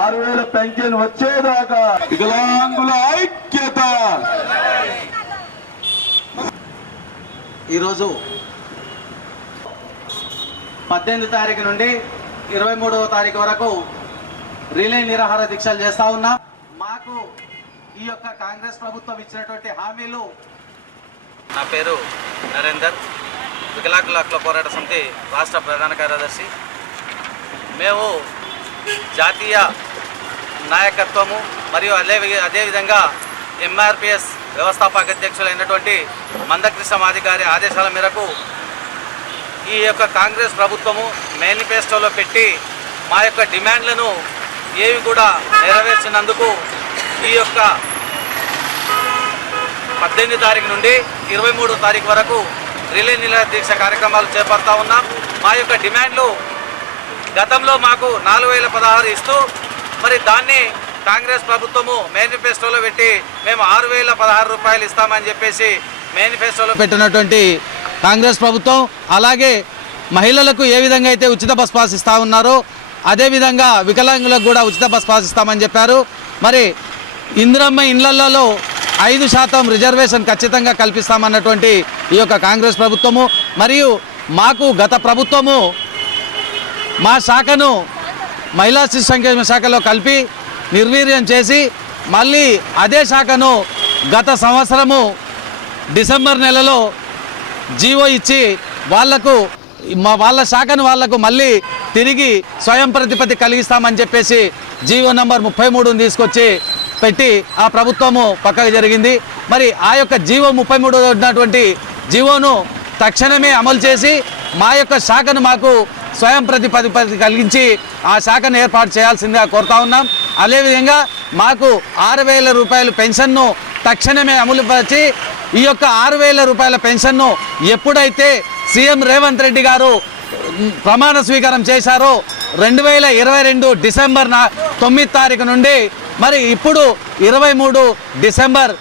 ఆరు వేల పెన్షన్ వచ్చేదాకా. వికలాంగుల ఐక్యత. ఈరోజు పద్దెనిమిది తారీఖు నుండి ఇరవై మూడవ తారీఖు వరకు రిలే నిరాహార దీక్షలు చేస్తా ఉన్నాం. మాకు ఈ యొక్క కాంగ్రెస్ ప్రభుత్వం ఇచ్చినటువంటి హామీలు నా పేరు నరేందర్. వికలాంగుల హక్కుల పోరాట సమితి రాష్ట్ర ప్రధాన కార్యదర్శి మేము జాతీయ నాయకత్వము మరియు అదే అదేవిధంగా ఎంఆర్పిఎస్ వ్యవస్థాపక అధ్యక్షులైనటువంటి మందకృష్ణ అధికారి ఆదేశాల మేరకు ఈ యొక్క కాంగ్రెస్ ప్రభుత్వము మేనిఫెస్టోలో పెట్టి మా యొక్క డిమాండ్లను ఏవి కూడా నెరవేర్చినందుకు ఈ యొక్క పద్దెనిమిది తారీఖు నుండి ఇరవై మూడో తారీఖు వరకు రిలే నిలయ దీక్ష కార్యక్రమాలు చేపడతా ఉన్నాం. మా యొక్క డిమాండ్లు గతంలో మాకు నాలుగు వేల పదహారు ఇస్తూ మరి దాన్ని కాంగ్రెస్ ప్రభుత్వము మేనిఫెస్టోలో పెట్టి మేము ఆరు వేల పదహారు రూపాయలు ఇస్తామని చెప్పేసి మేనిఫెస్టోలో పెట్టినటువంటి కాంగ్రెస్ ప్రభుత్వం అలాగే మహిళలకు ఏ విధంగా అయితే ఉచిత బస్ పాస్ ఇస్తా ఉన్నారో అదేవిధంగా వికలాంగులకు కూడా ఉచిత బస్ పాస్ ఇస్తామని చెప్పారు. మరి ఇందిరమ్మ ఇండ్లలో ఐదు శాతం రిజర్వేషన్ ఖచ్చితంగా కల్పిస్తామన్నటువంటి ఈ యొక్క కాంగ్రెస్ ప్రభుత్వము మరియు మాకు గత ప్రభుత్వము మా శాఖను మహిళా శిశు సంక్షేమ శాఖలో కలిపి నిర్వీర్యం చేసి మళ్ళీ అదే శాఖను గత సంవత్సరము డిసెంబర్ నెలలో జీవో ఇచ్చి వాళ్ళకు మా వాళ్ళ శాఖను వాళ్ళకు మళ్ళీ తిరిగి స్వయం ప్రతిపత్తి కలిగిస్తామని చెప్పేసి జీవో నంబర్ ముప్పై మూడును తీసుకొచ్చి పెట్టి ఆ ప్రభుత్వము పక్కకు జరిగింది. మరి ఆ యొక్క జీవో ముప్పై మూడు ఉన్నటువంటి జీవోను తక్షణమే అమలు చేసి మా యొక్క శాఖను మాకు స్వయం ప్రతిపత్తి కలిగించి ఆ శాఖను ఏర్పాటు చేయాల్సిందిగా కోరుతా ఉన్నాం. అదేవిధంగా మాకు ఆరు వేల రూపాయల పెన్షన్ను తక్షణమే అమలుపరిచి ఈ యొక్క ఆరు వేల రూపాయల పెన్షన్ను ఎప్పుడైతే సీఎం రేవంత్ రెడ్డి గారు ప్రమాణ స్వీకారం చేశారో రెండు వేల ఇరవై రెండు డిసెంబర్ నా తొమ్మిది తారీఖు నుండి మరి ఇప్పుడు ఇరవై మూడు డిసెంబర్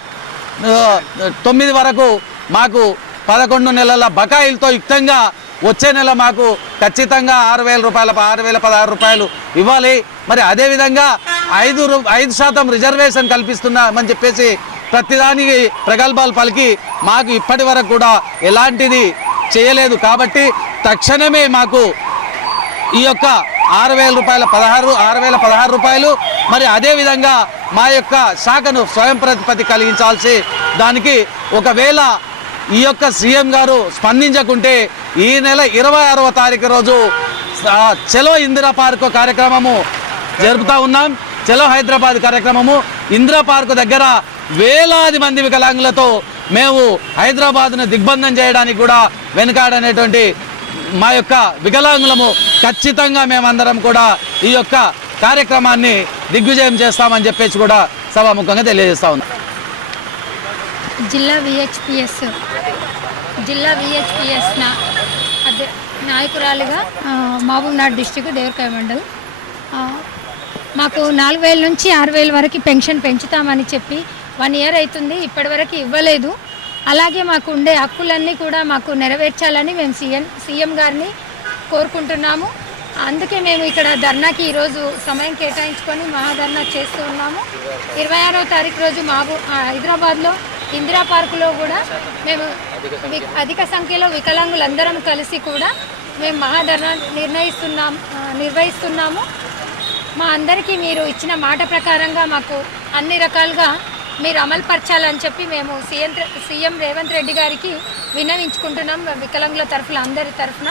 తొమ్మిది వరకు మాకు పదకొండు నెలల బకాయిలతో యుక్తంగా వచ్చే నెల మాకు ఖచ్చితంగా ఆరు వేల రూపాయల ఆరు వేల పదహారు రూపాయలు ఇవ్వాలి. మరి అదేవిధంగా ఐదు రూ- ఐదు శాతం రిజర్వేషన్ కల్పిస్తున్నామని చెప్పేసి ప్రతిదానికి ప్రగల్భాలు పలికి మాకు ఇప్పటి వరకు కూడా ఎలాంటిది చేయలేదు. కాబట్టి తక్షణమే మాకు ఈ యొక్క ఆరు వేల రూపాయల పదహారు ఆరు వేల పదహారు రూపాయలు మరి అదేవిధంగా మా యొక్క శాఖను స్వయం ప్రతిపత్తి కలిగించాల్సి దానికి ఒకవేళ ఈ యొక్క సీఎం గారు స్పందించకుంటే ఈ నెల ఇరవై ఆరవ తారీఖు రోజు చలో ఇందిరా పార్క్ కార్యక్రమము జరుపుతా ఉన్నాం. చలో హైదరాబాద్ కార్యక్రమము. ఇందిరా పార్క్ దగ్గర వేలాది మంది వికలాంగులతో మేము హైదరాబాద్ను దిగ్బంధం చేయడానికి కూడా వెనుకాడనేటువంటి మా యొక్క వికలాంగులము ఖచ్చితంగా మేమందరం కూడా ఈ యొక్క కార్యక్రమాన్ని దిగ్విజయం చేస్తామని చెప్పేసి కూడా సభాముఖంగా తెలియజేస్తా ఉన్నాం. జిల్లా విహెచ్పిఎస్. జిల్లా విహెచ్పిఎస్ నా అదే నాయకురాలుగా మహబూబ్నాథ్ డిస్టిక్ దేవరకాయ మండల్. మాకు నాలుగు వేల నుంచి ఆరు వేల వరకు పెన్షన్ పెంచుతామని చెప్పి వన్ ఇయర్ అవుతుంది ఇప్పటివరకు ఇవ్వలేదు. అలాగే మాకు ఉండే హక్కులన్నీ కూడా మాకు నెరవేర్చాలని మేము సీఎం సీఎం గారిని కోరుకుంటున్నాము. అందుకే మేము ఇక్కడ ధర్నాకి ఈరోజు సమయం కేటాయించుకొని మహాధర్నా చేస్తూ ఉన్నాము. ఇరవై ఆరో తారీఖు రోజు మాబు హైదరాబాద్లో ఇందిరా పార్కులో కూడా మేము అధిక సంఖ్యలో. వికలాంగులందరం కలిసి కూడా మేము మహాధర్నా నిర్ణయిస్తున్నాం నిర్వహిస్తున్నాము. మా అందరికీ మీరు ఇచ్చిన మాట ప్రకారంగా మాకు అన్ని రకాలుగా మీరు అమలు పరచాలని చెప్పి మేము సీఎం సీఎం రేవంత్ రెడ్డి గారికి విన్నవించుకుంటున్నాం వికలాంగుల తరఫున అందరి తరఫున.